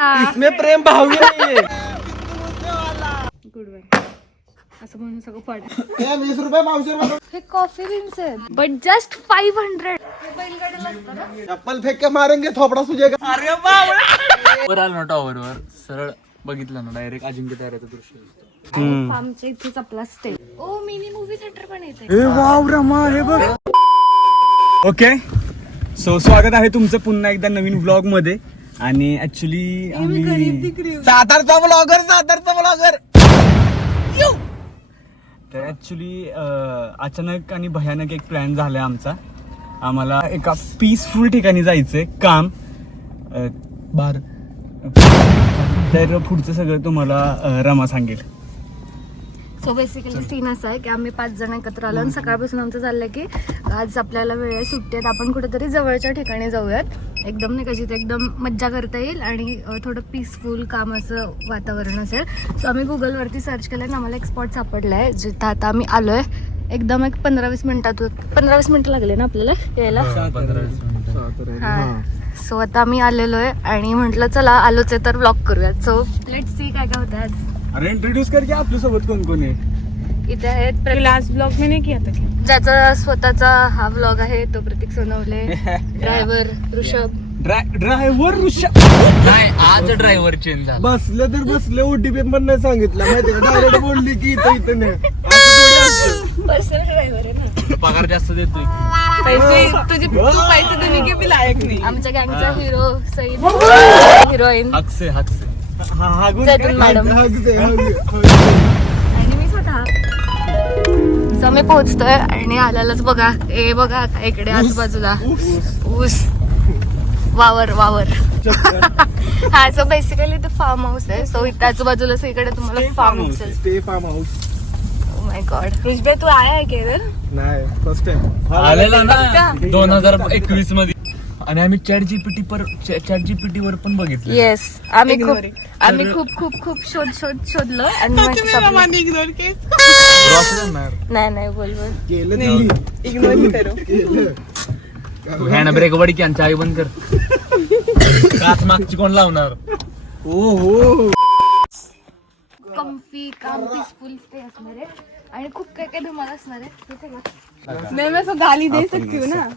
इसमें प्रेम भाव ही नहीं है. गुड बाय असं म्हणून सगळं पड 20 रुपये पावशेर. हे कॉफी बीन्स आहेत बट जस्ट 500. बैलगाडीला असतं ना. चप्पल फेक के मारेंगे थोपड़ा सुजेगा. अरे वर आलो ना टॉवरवर सरळ बघितलं ना डायरेक्ट अजिंक्य ताऱ्याचं दृश्य दिसतं. आमच्या इथेच आपला स्टे. ओ मिनी मूवी थिएटर पण येते. हे वाव रमा हे बघ. ओके सो स्वागत आहे तुमचं पुन्हा एकदा नवीन व्लॉग मध्ये. आणि ऍक्च्युली सातारचा ब्लॉगर. तर ऍक्च्युली अचानक आणि भयानक एक प्लॅन झालाय आमचा. आम्हाला एका पीसफुल ठिकाणी जायचंय काम बार. तर पुढचं सगळं तुम्हाला रमा सांगेल. सो बेसिकली सीन असा आहे की आम्ही 5 जण एकत्र आलो आणि सकाळपासून आमचं चाललंय की आज आपल्याला वेळ सुट्टी आहेत, आपण कुठेतरी जवळच्या ठिकाणी जाऊयात. एकदम नाही का जिथे एकदम मज्जा करता येईल आणि थोडं पीसफुल कामाचं वातावरण असेल. सो आम्ही गुगलवरती सर्च केलं आणि आम्हाला एक स्पॉट सापडला आहे जिथं आता आम्ही आलोय. एकदम एक 15-20 मिनिटं लागले ना आपल्याला यायला. हा सो आता आम्ही आलेलो आहे आणि म्हटलं चला आलोच आहे तर ब्लॉग करूयात. सो लेट्स सी काय काय होतं आज. अरे इंट्रोड्यूस कर की आपल्या सोबत कोण कोण आहे. इथे आहेत लास्ट ब्लॉग मी नाही किया था. ज्याचा स्वतःचा हा व्लॉग आहे तो प्रतीक सोनवले. ड्रायव्हर ऋषभ. ड्रायव्हर ऋषभ नाही आज ड्रायव्हर चेंज झाला. बसले तर बसले ओटीपी पण नाही सांगितलं माहिती का. डायरेक्ट बोलली की इथं नाही. असं थोडी असतं. पर्सनल ड्रायव्हर आहे ना. पगार जास्त देतोय. पैसे तुझे तू पैसे देने के भी लायक नहीं. आमच्या गँगचा हिरो सईद, हिरोईन हक्से जैतून मॅडम हगते. आणि मी स्वतः. सो मी पोहोचतोय आणि आल्यालाच बघा हे बघा आता इकडे आजूबाजूला ऊस वावर. हा सो बेसिकली ते फार्म हाऊस आहे. सो इथे आजूबाजूला इकडे तुम्हाला फार्म हाऊस आहे. Stay farm house. Oh my God. ऋषभे तू आया आहे केरळ? नाही फर्स्ट टाइम आलेला ना 2021 मध्ये. आणि आम्ही चॅट जीपीटी वर पण बघितलं. येस आम्ही खूप शोधलो आणि माहिती सापडलं. मैंने इग्नोर किया. नाही बोल केलं नाही. इग्नोर नहीं करो. तू हँड ब्रेक वडी की चावी बंद कर. काच मागची कोण लावणार. हो कम्फी काम पीसफुल स्टे असणार आहे आणि खूप काय धमाल असणार आहे. हे सगळं मैं वैसे गाली दे सकती हूँ ना.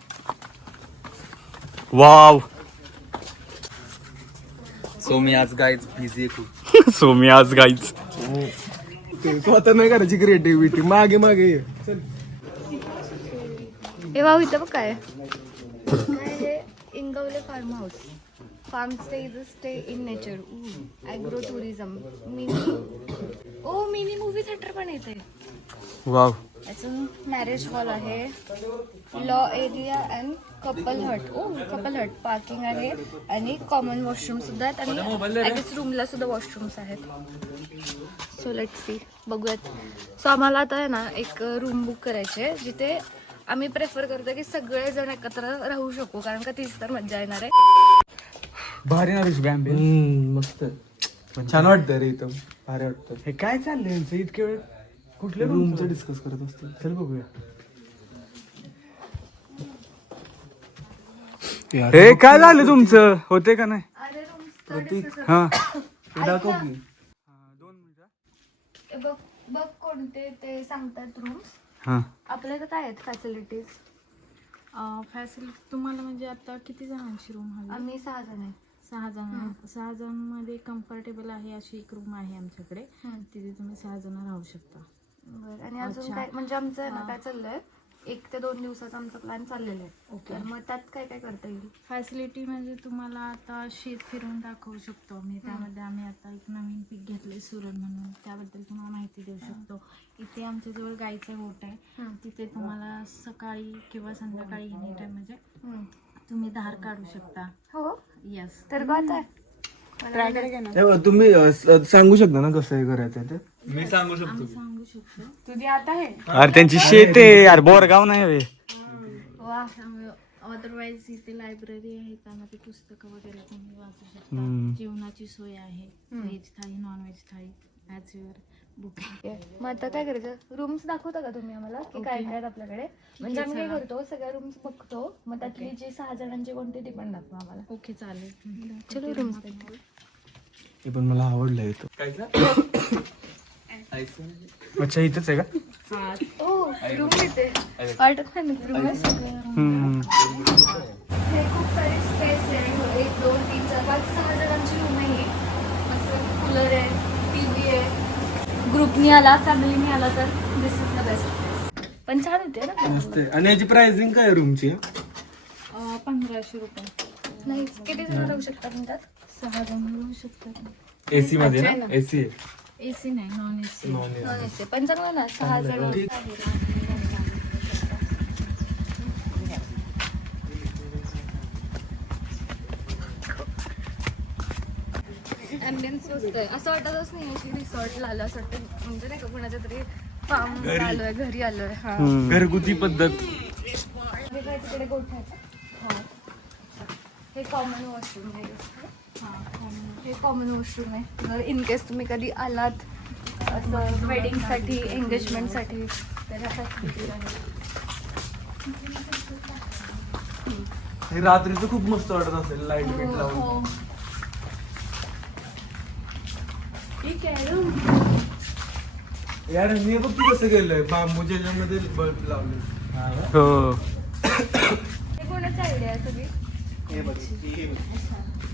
वाव. सो मी आज गाईज बिझी खूप. सो मी आज गाईच ते स्वतः नाही करायची क्रिएटिव्हिटी. मागे ये. चल. हे वाव इथं बघ काय हे Ingawale farm house. Farm stay is a stay in nature. Agro tourism. Mini movie theatre पण येते. वाव. याचं मॅरेज हॉल आहे. Lawn area and couple hut parking आहे आणि कॉमन वॉशरूम सुद्धा आहेत आणि रूमला सुद्धा वॉशरूम्स आहेत. सो लेट्स सी बघूयात. सो आम्हाला आता आहे ना एक रूम बुक करायची आहे जिथे आम्ही प्रेफर करतो की सगळे जण एकत्र राहू शकू कारण का तीच तर मज्जा येणार आहे. भारी ना ऋषभ. मस्त छान वाटतं रे इथं. भारी वाटतं. हे काय चाललंय यांचं इतके वेळ. कुठल्या रूमचं डिस्कस करत असतील. चल बघूया. हे काय झालं तुमचं होते का नाही. हा दाखव की. बघ कोणते ते सांगतात रूम्स. हा आपल्याला काय आहेत फॅसिलिटीज. फॅसिलिटी तुम्हाला म्हणजे आता किती जणांची रूम हवी. आम्ही 6 जण आहे. 6 जणांमध्ये कम्फर्टेबल आहे अशी एक रूम आहे आमच्याकडे. तिथे तुम्ही 6 जण राहू शकता. बरं. आणि अजून काय म्हणजे आमचं आहे ना काय चाललंय 1 ते 2 दिवसाचा आमचा प्लॅन चाललेला आहे. ओके. मग त्यात काय काय करता येईल. फॅसिलिटी म्हणजे तुम्हाला आता शेत फिरून दाखवू शकतो आम्ही. त्यामध्ये आम्ही आता एक नवीन पीक घेतलंय सुरण म्हणून. त्याबद्दल तुम्हाला माहिती देऊ शकतो. इथे आमच्याजवळ गाईचा गोठ आहे. तिथे तुम्हाला सकाळी किंवा संध्याकाळी एनी टाइम म्हणजे तुम्ही धार काढू शकता. हो यस. तर बात आहे. तुम्ही सांगू शकता ना कसं हे करायचं ते. मी सांगू शकतो. सांगू शकतो. तुझी आता आहे. अरे त्यांची शेत आहे यार. बोरगाव नाही हवे. वा. अदरवाईज इथे लायब्ररी आहे. त्यामध्ये पुस्तकं वगैरे तुम्ही वाचू शकता. जेवणाची सोय आहे. व्हेज थाळी नॉन व्हेज थाळी ॲज युअर बुकिंग. मग आता काय करायचं रूम्स दाखवता का तुम्ही आम्हाला की काय काय आहेत आपल्याकडे. म्हणजे आम्ही काय करतो सगळ्या रूम्स बघतो मग त्यातली जी 6 जणांची कोणती ती पण दाखवा आम्हाला. ओके चालेल. चलो रूम्स दाखव. हे पण मला आवडलं येतो. अच्छा इथंच आहे का? रूम येते वाटत नाही रूम आहे सगळं. हे खूप सारी स्पेस आहे. 1 2 3 4 5 6 जणांची रूम आहे ही. मस्त कूलर आहे, टीव्ही आहे. ग्रुपनी आला फॅमिलीनी आला तर दिस इज द बेस्ट. पण छान होते ना. मस्त आहे. आणि याची प्राइसिंग काय रूमची? 1500 रुपये. नाही किती जण राहू शकतात म्हणतात? 6 जण राहू शकतात. एसी मध्ये ना, एसी एसी नाही, नॉन एसी. नॉन एसी पण चांगलं ना 6 जण. ॲम्बियन्स मस्त आहे. असं वाटतच नाही की रिसॉर्टला आलं असं वाटतं म्हणजे नाही का कुणाच्या तरी फार्म आलोय घरी आलोय. हा घरगुती पद्धत. हे काय तिकडे गोठ्याचं. हा हे कॉमन वॉशरूम आहे. हे कॉमन वॉशरूम आहे. जर इन केस तुम्ही कधी आलात असं वेडिंगसाठी एंगेजमेंटसाठी तर ह्या फॅसिलिटीज आहेत. हे रात्रीचं खूप मस्त वाटत असेल लाईट बीट लावून. हो. ठीक आहे रूम. यार मी बघ तू कसं गेलंय बांबूच्या ह्याच्यामध्ये बल्ब लावले. हो. हे कोणाची आयडिया आहे सगळी?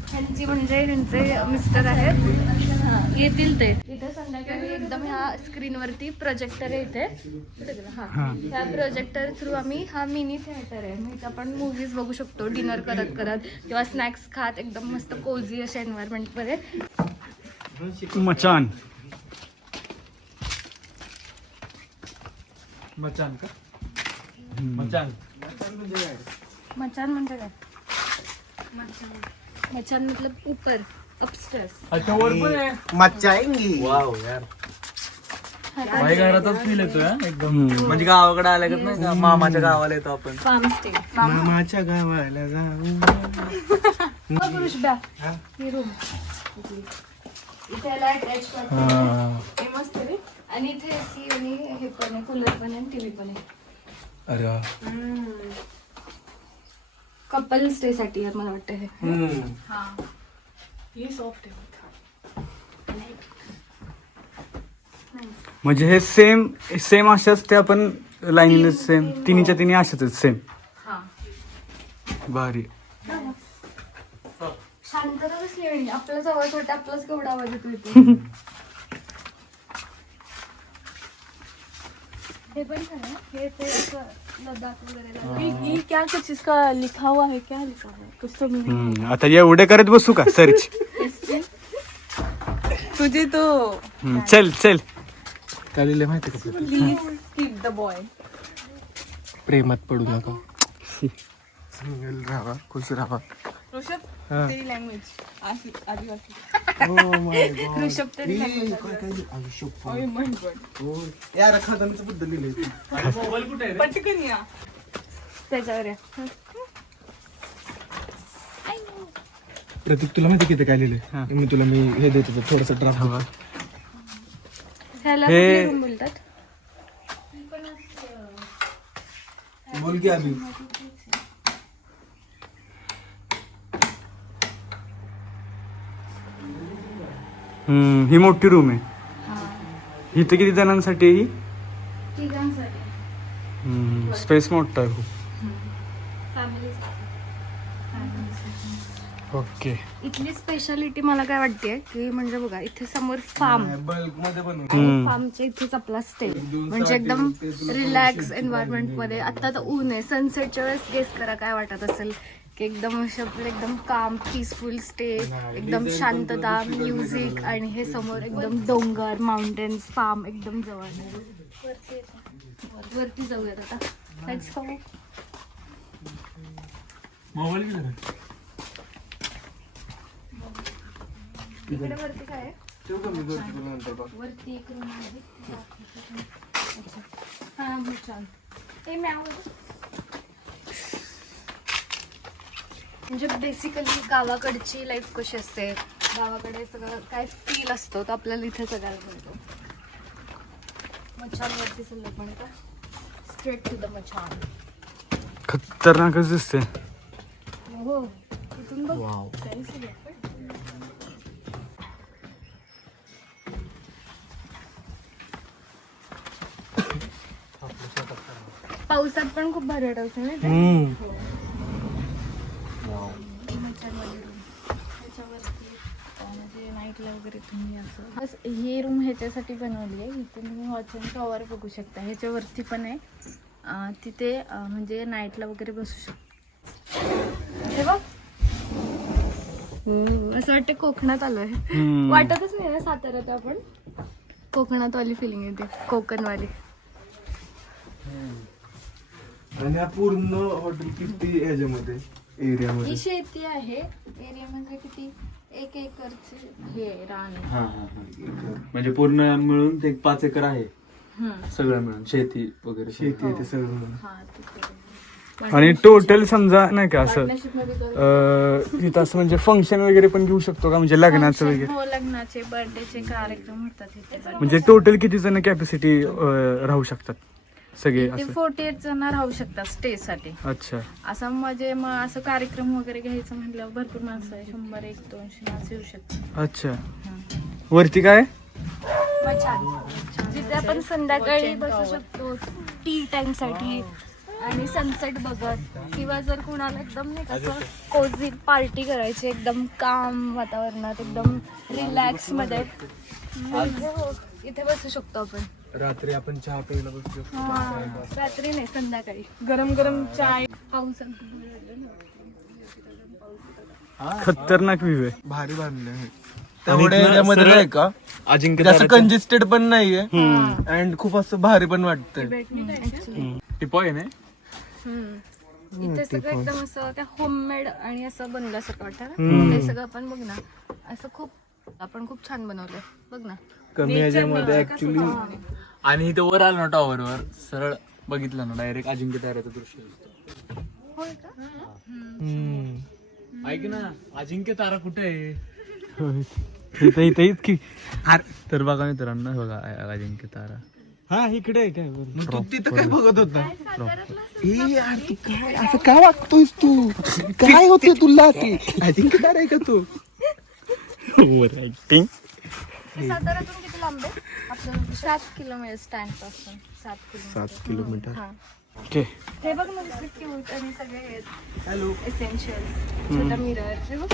ह्यांची म्हणजे ह्यांचे मिस्टर आहेत येतील ते इथे संध्याकाळी एकदम ह्या स्क्रीनवरती प्रोजेक्टर आहे इथे. हा त्या प्रोजेक्टर थ्रू आम्ही हा मिनी थिएटर आहे. मी इथं आपण मूवीज बघू शकतो डिनर करत करत किंवा स्नॅक्स खात एकदम मस्त कोझी अशा एन्व्हायरमेंटमध्ये. मचान. मचान का? मचान मचान म्हणजे काय? मचान मतलब ऊपर अपस्टेअर्स. अच्छा वर पण आहे. मच्छा आएंगी. वाव यार माझ्या घरातच फील येतो एकदम. म्हणजे गावाकडे आल्या नाही का मामाच्या गावाला येतो आपण. Farm stay. मामाच्या गावाला जाऊ. ही रूम इथे याला अटॅच करतो. हे मस्त आहे रे. आणि इथे एसी आणि हे पण आहे कूलर पण आहे टीव्ही पण आहे. अरे वा. कपल स्टे साठी आहे मला वाटतं हे. म्हणजे हे सेम अशाच ते आपण लाईनीने सेम तिन्हीच्या तिन्ही अशाच सेम. भारी. शांतता कसली वेळी आपलाच आवाज वाटतं आपलाच केवढा आवाज येतो इथे. हे पण छान आहे. हे ते असं लडाख वगैरे. ये क्या कुछ इसका लिखा हुआ है? क्या लिखा हुआ है? कुछ तो मीनिंग. आता एवढे करत बसू का सर्च? तुझे तो चल चल. काय लिहिलंय माहिती का? Please keep the boy. प्रेमात पडू नका. सिंगल राहा, खुश राहा. ऋषभ तेरी लैंग्वेज आदिवासी. ऋषभ तरी ओय माय गॉड. यार खातानाच बद्दल लिहिलंय. पटकन या. त्याच्यावर आहे. प्रतीक तुला माहिती किती काय लिहिलंय? मी तुला हे देतो थोडस ड्राफ्ट. ह्याला हे- कुठली room बोलतात? बोल की अभि. ही मोठी रूम आहे. इथे किती जणांसाठी आहे ही? तिघांसाठी. स्पेस मोठा आहे खूप. फॅमिली. ओके. इथली स्पेशालिटी मला काय वाटते की म्हणजे बघा इथे समोर फार्म. बल्क मध्ये बनवतो. फार्मच्या इथेच आपला स्टे म्हणजे एकदम रिलॅक्स एन्व्हायरमेंट मध्ये. आता तर ऊन आहे. सनसेटच्या वेळेस गेस करा काय वाटत असेल की एकदम असं आपलं एकदम काम पीसफुल स्टे एकदम शांतता म्युझिक आणि हे समोर एकदम डोंगर माउंटेन्स फार्म एकदम जवळ. वरती जाऊयात आता. Let's go. मोबाईल बी जरा. इकडे वरती काय आहे? ठेवू का मी वरती तुला नंतर बघ. वरती एक रूम आहे. अच्छा हा मग छान. हे मॅव म्हणजे बेसिकली गावाकडची लाईफ कशी असते गावाकडे सगळं काय फील असतो तो आपल्याला इथे सगळ्याला मिळतो. मच्छांवरती सल्ला पण का स्ट्रेट टू द मच्छान. खतरनाकच दिसते. हो तिथून बघ. पावसात पण खूप भारी वाटायचं ना ते. म्हणजे नाईटला वगैरे तुम्ही असं ही रूम ह्याच्यासाठी बनवली आहे. इथे तुम्ही वॉच अँड टॉवर बघू शकता. ह्याच्यावरती पण आहे. तिथे म्हणजे नाईटला वगैरे बसू शकता. हे बघ असं वाटतं कोकणात आलोय. वाटतच नाही ना साताऱ्यात आपण. कोकणात वाली फिलिंग येते, कोकणवाली. आणि हा पूर्ण हॉटेल किती याच्यामध्ये एरियामध्ये? ही शेती आहे. एरिया म्हणजे किती 1 एकरचे हे रान आहे. म्हणजे पूर्ण मिळून ते 5 एकर आहे सगळं मिळून, शेती वगैरे. शेती आहे ते सगळं. हा तिथे आणि टोटल समजा नाही का असं पार्टनरशिपमध्ये तिथं असं म्हणजे फंक्शन वगैरे पण घेऊ शकतो का, म्हणजे लग्नाचं वगैरे? हो, लग्नाचे बर्थडेचे कार्यक्रम होतात इथे. म्हणजे टोटल किती जण कॅपॅसिटी राहू शकतात सगळे ते असं? 48 जण राहू शकतात स्टे साठी. अच्छा. असं म्हणजे मग असं कार्यक्रम वगैरे घ्यायचं म्हटल्यावर भरपूर माणसं आहे. 100-100-200 माणसं येऊ शकतात. अच्छा. वरती काय? जिथे आपण संध्याकाळी बसू शकतो टी टाइम साठी आणि सनसेट बघत, किंवा जर कुणाला एकदम नाही कसं कोझी पार्टी करायची एकदम काम वातावरणात, एकदम रिलॅक्स मध्ये, इथे बसू शकतो आपण. रात्री आपण चहा प्यायला बसतो. रात्री नाही, संध्याकाळी गरम गरम चाय. पाऊस खतरनाक व्ह्यू आहे. भारी बांधलं आहे. तेवढ्या एरियामध्ये नाही का अजिंक्य जास्त कंजेस्टेड पण नाहीये अँड खूप असं भारी पण वाटतंय. टिपॉय ना. इथे सगळं एकदम असं त्या होममेड आणि असं बनल्यासारखं वाटतं. हे सगळं आपण बघ ना, असं खूप आपण खूप छान बनवलंय बघ ना. कमी ह्याच्यामध्ये ऍक्च्युली. आणि इथं वर आलं ना टॉवर वर, सरळ बघितलं ना डायरेक्ट अजिंक्य ताऱ्याचं दृश्य दिसतं. होय का? ऐक ना, अजिंक्य तारा कुठे आहे? इथं की. तर बघा मित्रांनो, बघा अजिंक्य तारा. हा इकडे आहे काय? मग तू तिथं काय बघत होता? ए यार तू काय असं काय वागतोयस तू? काय होते तुला? ते अजिंक्य तारा आहे का तू? ऍक्टिंग. साताऱ्यातून किती लांब आहे आपलं? 7 किलोमीटर स्टँड पासून 7 किलोमीटर. हा. ओके. हे बघ ना, दिसले क्यूट आणि सगळे हॅलो एसेन्शियल छोटा मिरर. हे बघ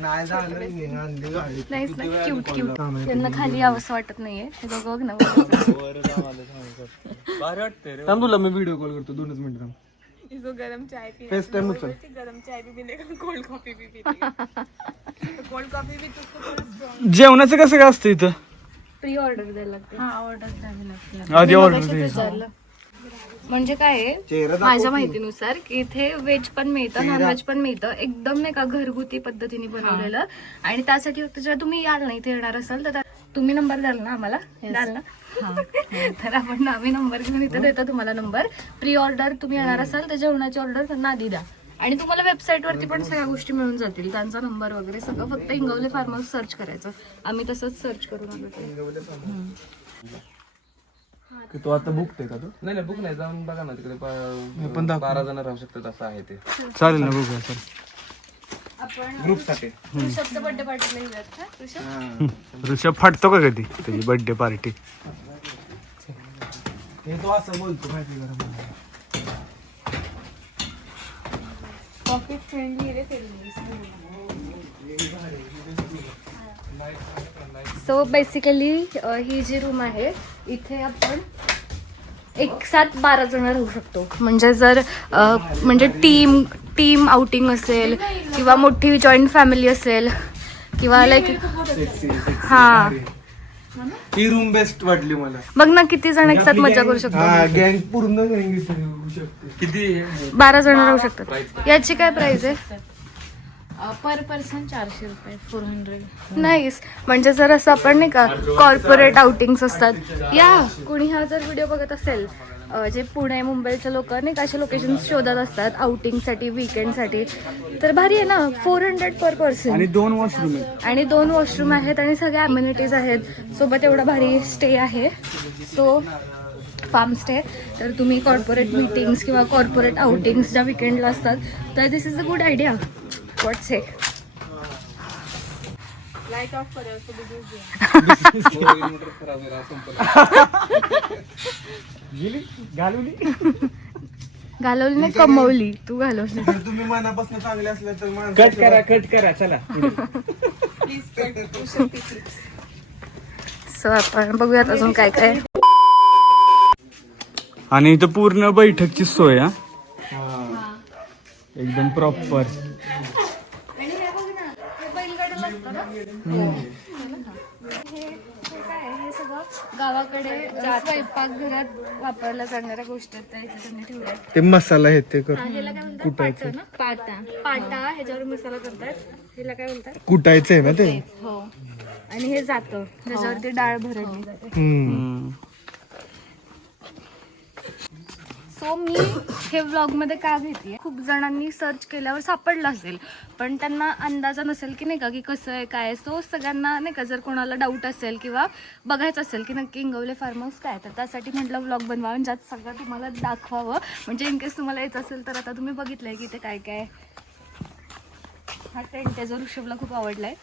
नाही झालं आणली गाडी. नाहीच ना, क्यूट क्यूट. त्यांना खाली यावंसं वाटत नाहीये. हे बघ बघ ना. भारी वाटतंय रे. थांब तुला मी व्हिडिओ कॉल करतो 2 मिनिट थांब. गरम चाय पी. फेस टाइम उचल. गरम चाय भी पिलेगा, कोल्ड कॉफी भी पीते. कोल्ड कॉफी भी तुझको जेवणाचं कसं काय असतं इथं? प्री ऑर्डर द्यायला लागते. हा ऑर्डर द्यावी लागते. आधी मी ऑर्डर मगाशीच विचारलं. म्हणजे काय आहे, माझ्या माहितीनुसार की इथे व्हेज पण मिळतं, नॉनव्हेज पण मिळतं. एकदम नाही का घरगुती पद्धतीने बनवलेलं. आणि त्यासाठी फक्त जेव्हा तुम्ही याल ना, इथे येणार असाल तर तुम्ही नंबर द्याल ना आम्हाला, द्याल ना? तर आपण आम्ही नंबर घेऊन इथे देतो तुम्हाला नंबर. प्री ऑर्डर तुम्ही येणार असाल तर जेवणाची ऑर्डर त्यांना आधी द्या. आणि तुम्हाला वेबसाईट वरती पण सगळ्या गोष्टी मिळून जातील, त्यांचा नंबर वगैरे सगळं. फक्त हिंगवले फार्म हाऊस सर्च करायचं. आम्ही तसंच सर्च करून आलो. तू आता बुकते का तू? नाही बुक नाही, जाऊन बघा ना तिकडे. पण 12 जण राहू शकतात असं आहे ते. चालेल ना, बघूया सर. आपण ग्रुप साठी. ऋषभचं बर्थडे पार्टीला येऊयात का? ऋषभ ऋषभ फाटतो का कधी त्याची बर्थडे पार्टी? हे तो असं बोलतो माहिती का मला. पॉकेट फ्रेंडली रे ते. सो बेसिकली ही जी रूम आहे इथे आपण एक साथ 12 जण राहू शकतो. म्हणजे जर म्हणजे टीम आउटिंग असेल किंवा मोठी जॉईंट फॅमिली असेल किंवा लाईक हा, ही रूम बेस्ट वाटली मला. बघ ना किती जण एक साथ मजा करू शकतो. हा गँग पूर्ण गँग इथे येऊ शकते. किती 12 जण राहू शकतात. याची काय प्राइस आहे? पर पर्सन 400 रुपये, 400. नाहीस. म्हणजे जर असं आपण नाही का कॉर्पोरेट आउटिंग्स असतात, या कोणी हा जर व्हिडिओ बघत असेल, जे पुणे मुंबईचे लोक नाही का असे लोकेशन शोधत असतात आउटिंगसाठी, वीकेंडसाठी, तर भारी आहे ना. 400 पर पर्सन. आणि 2 वॉशरूम आहेत. आणि 2 वॉशरूम आहेत आणि सगळ्या अम्युनिटीज आहेत. सोबत एवढा भारी स्टे आहे. So farm stay. तर तुम्ही कॉर्पोरेट मीटिंग्स किंवा कॉर्पोरेट आउटिंग्स ज्या विकेंडला असतात, तर this is a good idea. What's हे. लाइट ऑफ करे उसको बिजनेस घालवली नाही कमवली तू घालवली. जर तुम्ही मनापासून चांगले असले तर कट करा चला. सो आपण बघूयात अजून काय काय. आणि इथं पूर्ण बैठकची सोय हा एकदम प्रॉपर. हे सगळं गावाकडे स्वयंपाक घरात वापरल्या जाणाऱ्या गोष्टी आहेत त्या इथे त्यांनी ठेवल्या आहेत. ते मसाला आहेत ते कर ह्याला काय म्हणतात पाटा ना पाटा ह्याच्यावर मसाला करतात. ह्याला काय म्हणतात कुटायचं आहे ना ते. हो आणि हे जातं त्याच्यावरती डाळ भरडली जाते. सो मी हे व्लॉग मध्ये का घेते, खूप जणांनी सर्च केल्यावर सापडलं असेल पण त्यांना अंदाजा नसेल की नाही का की कसं आहे काय. सो सगळ्यांना नाही का जर कोणाला डाऊट असेल किंवा बघायचं असेल की नक्की इंगवले फार्म हाऊस काय तर त्यासाठी म्हटलं व्लॉग बनवावं ज्यात सगळं तुम्हाला दाखवावं. म्हणजे इनकेस तुम्हाला यायचं असेल तर आता तुम्ही बघितलंय की ते काय काय. हा टेंट त्याचा ऋषभला खूप आवडलाय.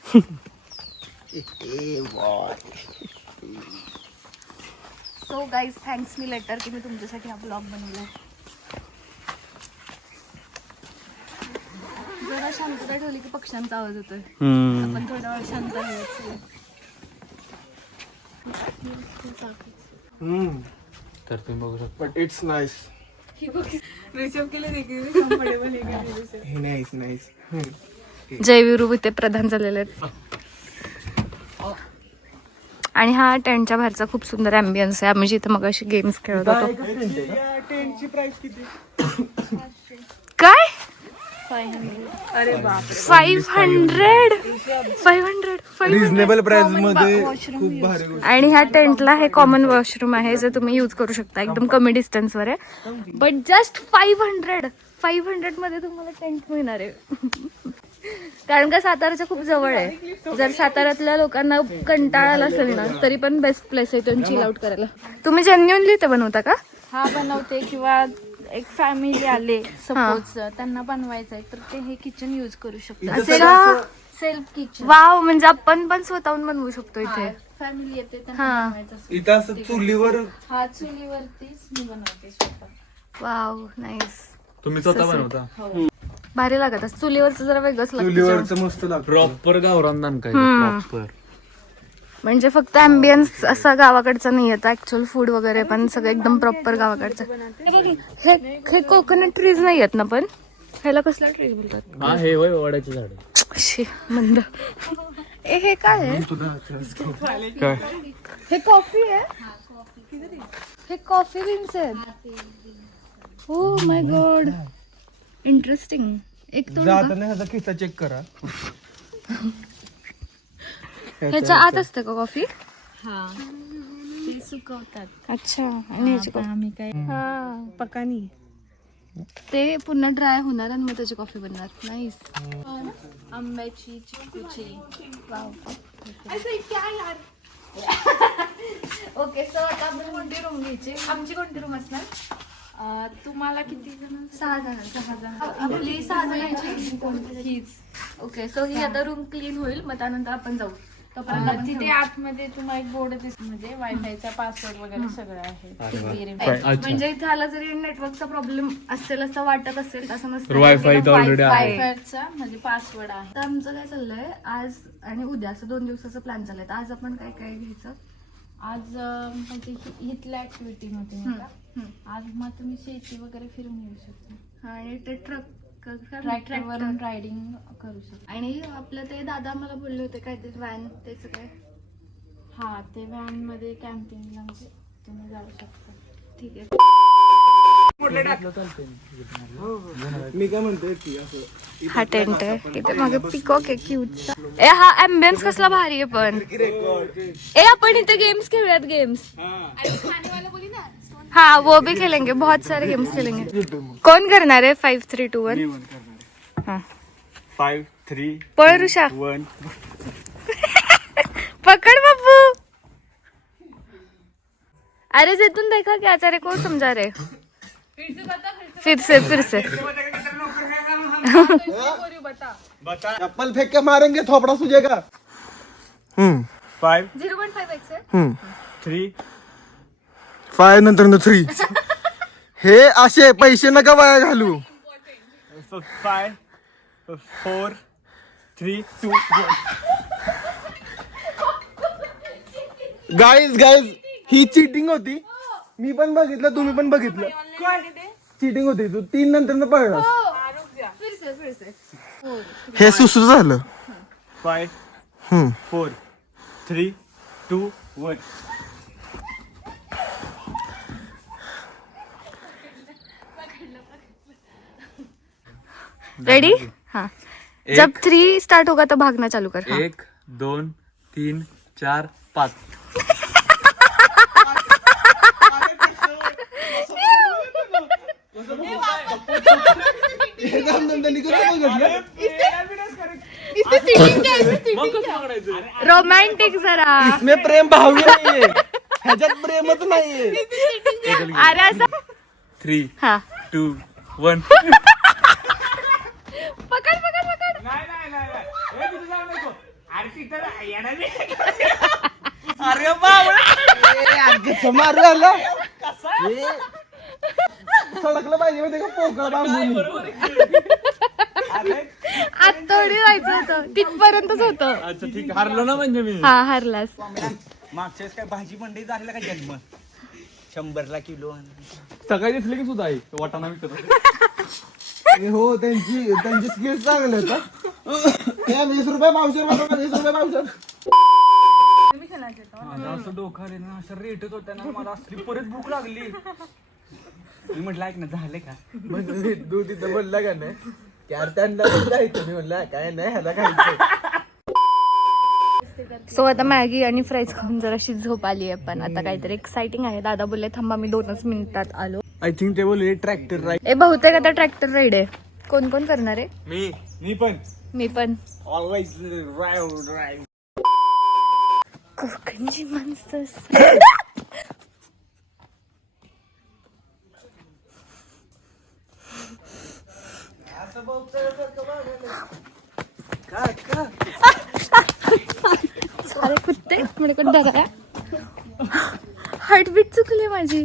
सो गाईज थँक्स मी लेटर की मी तुमच्यासाठी हा ब्लॉग बनवला. जरा शांतता ठेवली की पक्ष्यांचा आवाज होतोय. आपण थोडा वेळ शांत राहायचं. तर तुम्ही बघू शकता. But it's nice. Nice nice. Jaiviru इथे प्रधान झालेले आहेत. आणि हा टेंटच्या बाहेरचा खूप सुंदर ॲम्बियन्स आहे. आम्ही जिथे मग अशी गेम्स खेळत होतो. टेंटची प्राइस किती? काय अरे बाप 500 रिझनेबल प्राइस मध्ये खूप भारी गोष्ट. आणि ह्या टेंटला हे कॉमन वॉशरूम आहे जे तुम्ही यूज करू शकता. एकदम कमी डिस्टन्सवर आहे. बट जस्ट 500 मध्ये तुम्हाला टेंट मिळणार आहे. कारण का साताराच्या खूप जवळ आहे. जर साताऱ्यातल्या लोकांना कंटाळा आला असेल ना तरी पण बेस्ट प्लेस आहे इथून चिल आउट करायला. तुम्ही जेन्युअनली इथे बनवता का? हा बनवते किंवा एक फॅमिली आले सपोज त्यांना बनवायचं आहे तर ते हे किचन यूज करू शकतात. असे का? Self kitchen. वाव, म्हणजे आपण पण स्वतःहून बनवू शकतो इथे. फॅमिली येते त्यांना हा. बनवायचं असेल. इथं असं चुलीवर हा चुलीवरतीच मी बनवते स्वतः. Wow nice. तुम्ही स्वतः बनवता. भारी लागत असं. चुलीवरचं जरा वेगळंच लागतं. चुलीवरचं मस्त लागतं. प्रॉपर गावरान काय प्रॉपर. म्हणजे फक्त ॲम्बियन्स असा गावाकडचा नाही येत. ऍक्च्युअल फूड वगैरे पण सगळं एकदम प्रॉपर गावाकडचं. हे कोकोनट ट्रीज नाही आहेत ना पण ह्याला कसला ट्रीज बोलतात? हा हे होय वडाची झाड. शी मंद. हे काय आहे? काय हे कॉफी आहे. हे कॉफी बीन्स आहेत. हो माय गॉड इंटरेस्टिंग. एक तो जाताना ह्याचा खिस्सा चेक करा. ह्याच्या आत असते का कॉफी? हा ते सुकवतात. अच्छा. आणि ह्याची कॉफी आम्ही काय पकानी ते पुन्हा ड्राय होणार आणि मग त्याची कॉफी बनणार. नाईस. आंब्याची चिकूची. ओके सो आता आपण कोणती रूम घ्यायची? आमची कोणती रूम असणार? तुम्हाला किती जण? 6 जण. आपली 6 जणांची हीच. ओके सो ही आता रूम क्लीन होईल मग त्यानंतर आपण जाऊ. तिथे आतमध्ये तुम्हाला एक बोर्ड दिसतो म्हणजे वायफायचा पासवर्ड वगैरे सगळं आहे. म्हणजे इथे आला जरी नेटवर्कचा प्रॉब्लेम असेल असं वाटत असेल असं नसतं. Wi-Fi इथं already आहे. वायफायचा म्हणजे पासवर्ड आहे. तर आमचं काय चाललंय आज आणि उद्या असं 2 दिवसाचा प्लॅन चाललाय. तर आज आपण काय काय घ्यायचं? आज म्हणजे इथल्या ऍक्टिव्हिटी मध्ये नाही का? आज मग तुम्ही शेती वगैरे फिरून येऊ शकता आणि ते ट्रक ट्रॅक्टरवरून रायडिंग करू शकता. आणि आपलं ते दादा मला बोलले होते काय ते व्हॅन त्याचं काय? हा ते व्हॅन मध्ये कॅम्पिंगला म्हणजे तुम्ही जाऊ शकता. ठीक आहे. मी काय म्हणतोय की असं हा टेंट आहे इथे मागे पिकॉक आहे क्यूटचा. ए हा ॲम्बियन्स कसला भारी आहे पण. ए आपण इथे गेम्स खेळूयात. गेम्स हाँ वो भी खेलेंगे. बहुत सारे गेम्स खेलेंगे. कौन करणार आहे? 5 3 2 1. हाँ 5 3 पळ ऋषा. 1. पकड़ बाबू. अरे जैतून देखा क्या तेरे को समझा रहे. फिर से चप्पल फेंक के मारेंगे थोपड़ा सूझेगा. हम्म 5 0.5x आहे. 3 5 नंतर 3 हे असे पैसे नका वाया घालू. 5 4 3 2 1. गाईज ही चिटिंग होती. मी पण बघितलं, तुम्ही पण बघितलं. चिटिंग होती. तू 3 नंतर पळला. फिरसे. हे सुसरू झालं. 5 हम्म 4 3 2 1. रेडी? हाँ. जब 3 स्टार्ट होगा तो भागना चालू कर. हाँ. 1 2 3 4 5. रोमॅन्टिक जरा. इसमें प्रेम भावना नाहीये. ह्याच्यात प्रेमच नाहीये. अरे असं 3 हा 2 1. पकड. अरे बाबा मारू आला. सडकलं पाहिजे माहिती का पोकळ बांबून. आत थोडी जायचं होतं, तिथपर्यंतच होतं. अच्छा ठीक हारलो ना म्हणजे मी. हा हरलास. मागच्या वेळेस काय भाजी मंडई झालेला का जन्म 100 किलो. सकाळी दिसले की सुद्धा आई वाटाणा विकत होते. हो त्यांची स्किल्स चांगले आहेत. 20 रुपये पावशेर, 20 रुपये पावशेर. माझं असं डोकं आले ना, असं रेटच होत्या ना, मला असली परत भूक लागली. मी म्हटलं ऐक ना झाले का. तू तिथं बोलला का नाही यार त्यांना पण जायचं. मी म्हणलं काय नाही ह्याला खायचं. सो आता मॅगी आणि फ्राईज खाऊन जराशी झोप आली आहे. पण आता काहीतरी एक्साइटिंग आहे. दादा बोलले थांबा मी 2च मिनिटात आलो. आय थिंक ते बोलले ट्रॅक्टर राईड. ए बहुतेक आता ट्रॅक्टर राईड आहे. कोण करणार आहे? मी पण मी पण. Always ride. कोकणची माणसं. सारे कुत्ते मेरे को डराया. हार्टबीट चुकली माझी.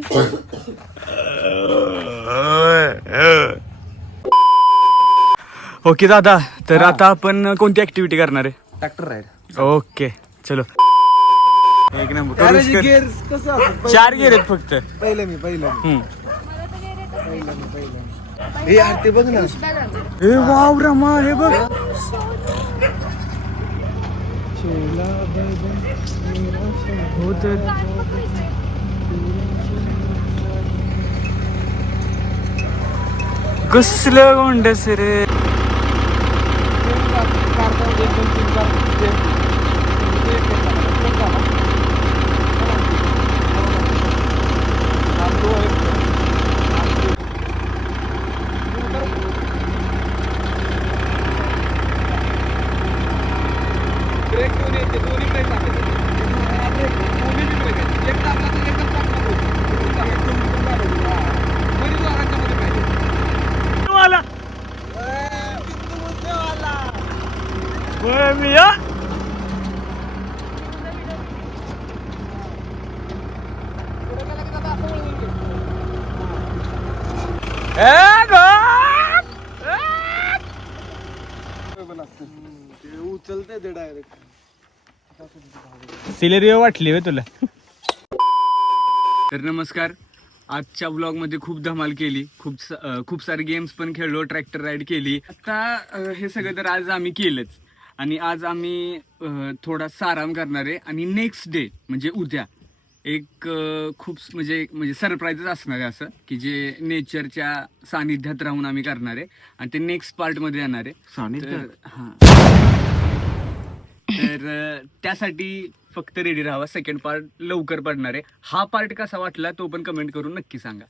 ओके दादा, तर आता आपण कोणती ऍक्टिव्हिटी करणार आहे? Tractor ride. ओके चलो. एक नंबर. गेअर्स कसं असतं? 4 गेअर आहेत फक्त. पहिलं मी हम्म. हे यार ते बघ ना. ए वाव रमा, हे बघ. हो तर कसलं गोंडस रे. उचलते ते डायरेक्ट. सिलेरिओ वाटली वे तुला. तर नमस्कार. आजच्या व्लॉग मध्ये खूप धमाल केली. खूप सारे गेम्स पण खेळलो, ट्रॅक्टर राईड केली. आता हे सगळं तर आज आम्ही केलंच. आणि आज आम्ही थोडासा आराम करणार आहे. आणि नेक्स्ट डे म्हणजे उद्या एक खूप म्हणजे सरप्राईजच असणार आहे असं की जे नेचरच्या सानिध्यात राहून आम्ही करणार आहे. आणि ते नेक्स्ट पार्टमध्ये येणार आहे. हां, तर त्यासाठी फक्त रेडी राहावा. सेकंड पार्ट लवकर पडणार आहे. हा पार्ट कसा वाटला तो पण कमेंट करून नक्की सांगा.